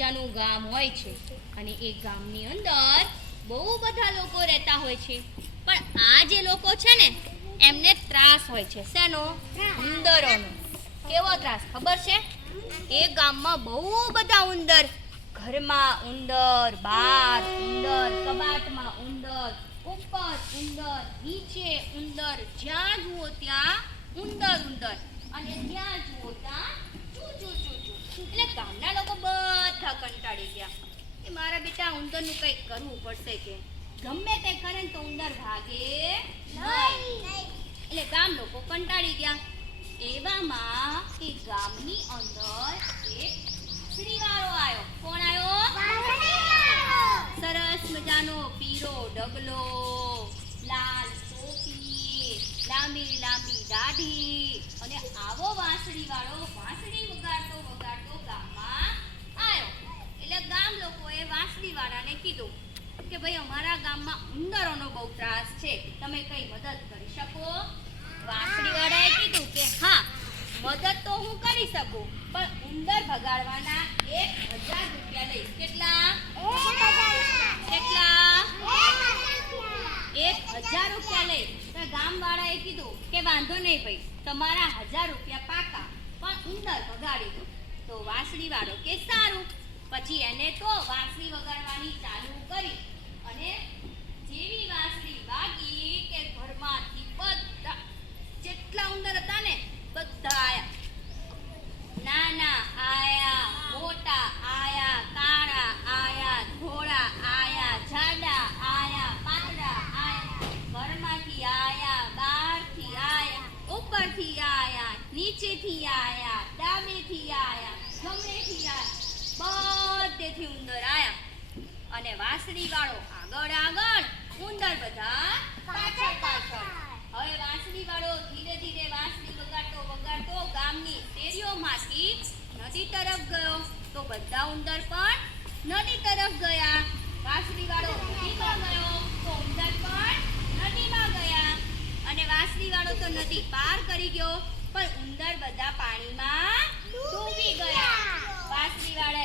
મજાનું ગામ હોય છે અને એ ગામની અંદર બહુ બધા લોકો રહેતા હોય છે. પણ આ જે લોકો છે ને, એમને ત્રાસ હોય છે. શેનો? ઉંદરોનો. કેવો ત્રાસ? ખબર છે? એ ગામમાં બહુ બધા ઉંદર. ઘરમાં ઉંદર બહાર ઉંદર, કબાટમાં ઉંદર, ઉપર ઉંદર, નીચે ઉંદર, જ્યાં જુઓ ત્યાં ઉંદર ઉંદર અને ત્યાં જુઓ ત્યાં ચૂ ચૂ ચૂ ચૂ એટલે ગામના લોકો બધા કંટાળી ગયા કે મારા બેટા ઉંદરનું કંઈક કરવું પડશે કે? ગમે તે કરે તો ઉંદર ભાગે નહીં. એટલે ગામ લોકો કંટાળી ગયા. એવામાં એ ગામની અંદર એક શ્રીવાળો આવ્યો. કોણ આવ્યો? સરસ મજાનો પીરો ડગલો લાલ ટોપી લાંબી લાંબી દાઢી અને આવો વાંસળી વાળો વાંસળી વગાડતો વગાડતો ગામમાં આવ્યો એટલે ગામ લોકોએ વાંસળી વાળાને કીધું કે ભાઈ, અમારા ગામમાં ઉંદરોનો બહુ ત્રાસ છે. તમે કઈ મદદ કરી શકો? વાંસળી કીધું કે, હા, મદદ તો હું કરી શકું, પણ ઉંદર ભગાડવાના એક હજાર રૂપિયા લઈશ. કેટલા? કેટલા? એક હજાર રૂપિયા લઈ તો ગામવાળાએ કીધું કે, વાંધો નહીં ભાઈ, તમારા હજાર રૂપિયા પાકા, પણ ઉંદર ભગાડી દો. તો વાંસળી વાળો કે, સારું. પછી એને તો વાંસળી વગાડવાની ચાલુ કરી. અને જેવી વાંસળી વાગી કે ઘરમાંથી બધા જેટલા ઉંદર હતા ને, બધા આયા. નાના આયા, મોટા આયા, કાળા આયા, ધોળા આયા, જાડા આયા, પાંદડા આયા, ઘરમાંથી આયા, બહારથી આયા, ઉપરથી આયા, નીચેથી આયા, ડાબેથી આયા આયા ઉંદર આયા. અને વાંસળી વાળો આગળ આગળ ઉંદર બધા પાછળ પાછળ. હવે વાંસળી વાળો ધીરે ધીરે વાંસળી વગાડતો વગાડતો ગામની શેરીઓમાંથી નદી તરફ ગયો. તો બધા ઉંદર પણ નદી તરફ ગયા. વાંસળી વાળો નદીમાં ગયો તો ઉંદર પણ નદીમાં ગયા. અને વાંસળી વાળો તો નદી પાર કરી ગયો, પણ ઉંદર બધા પાણીમાં ડૂબી ગયા. વાંસળી આવીને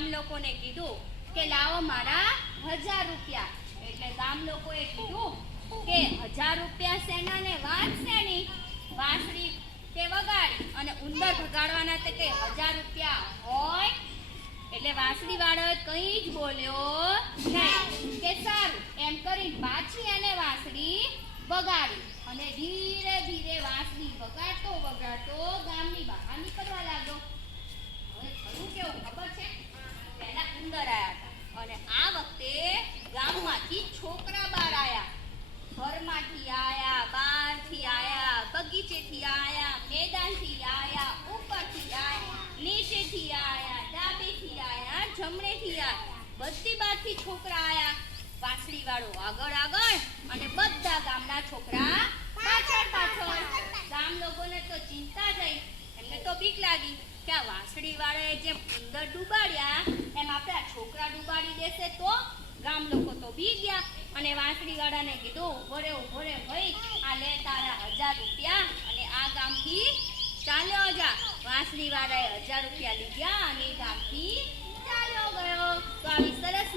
ગામ લોકોને કીધું કે લાવો મારા હજાર રૂપિયા. એટલે ગામ લોકોએ કીધું કે હજાર રૂપિયા સેનાને વાંચશે નહીં વાંસળી તે વગાડી? અને ઉંદર ભગાડવાના તે કે હજાર રૂપિયા હોય? એટલે વાંસળી વાળો કંઈ જ બોલ્યો નહીં. કે સારું, એમ કરીને પાછી એને વાંસળી વગાડી. અને ધીરે ધીરે વાંસળી વગાડતો વગાડતો ગામની બહાર નીકળવા લાગ્યો. હવે ખરું કેવું ખબર છે? અને આ વખતે ગામમાંથી છોકરા બહાર આવ્યા ઘરમાંથી આયા, બહારથી આયા, બગીચેથી આયા, મેદાનથી આયા, ઉપરથી આયા, નીચેથી આયા, ડાબેથી આયા, જમણેથી આયા. બધી બાજુથી છોકરા આયા. વાંસળી વાળો આગળ આગળ અને બધા ગામના છોકરા પાછળ પાછળ. ગામ લોકોને તો ચિંતા થઈ. એમને તો બીક લાગી. કે આ વાંસળી વાળે જે ઉંદર ડૂબાડ્યા, એમ આપણે છોકરા ડૂબાડી દેશે તો ગામ લોકો તો બી ગયા. અને વાંસળી વાળાને કીધું, ઊભો રે ભાઈ, આ લે તારા હજાર રૂપિયા અને આ ગામથી ચાલ્યો જા. વાંસળી વાળાએ હજાર રૂપિયા લીધા અને ગામથી ચાલ્યો ગયો. તો આવી સરસ